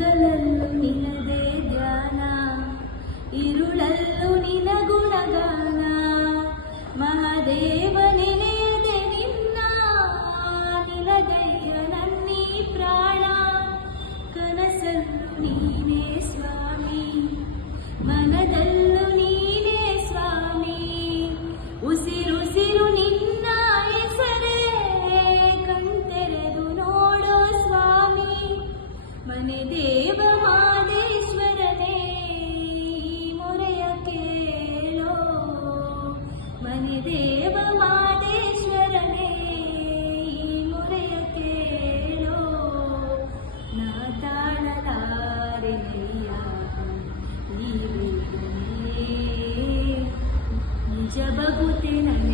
ಹಗಲಲ್ಲೂ ನಿನದೇ ಧ್ಯಾನ, ಇರುಳಲ್ಲೂ ನಿನ ಗುಣಗಾನ. ಮಹಾದೇವ ನೆನೆಯದೆ ನಿನ್ನ, ನಿನದಯ್ಯ ನನ್ನೀ ಪ್ರಾಣ. ಕನಸಲ್ಲೂ ನೀನೇ ಸ್ವಾಮಿ, ಮನದಲ್ಲೂ ನೀನೇ ಸ್ವಾಮಿ. ಉಸಿರುಸಿರು ನಿನ್ನ ಹೆಸರೇ, ಕಣ್ತೆರೆದು ನೋಡೋ ಸ್ವಾಮಿ. ಮನೆ ದೇವ ಮಾದೇಶ್ವರನೇ, ಮೊರೆಯ ಕೇಳೋ. ಮನೆ ದೇವ ಮಾದೇಶ್ವರನೇ, ಮೊರೆಯ ಕೇಳೋ. ನಾ ತಾಳಲಾರೆನಯ್ಯ ಈ ವೇದನೆ, ನಿಜ ಬಹುತೆ ನನ್ನ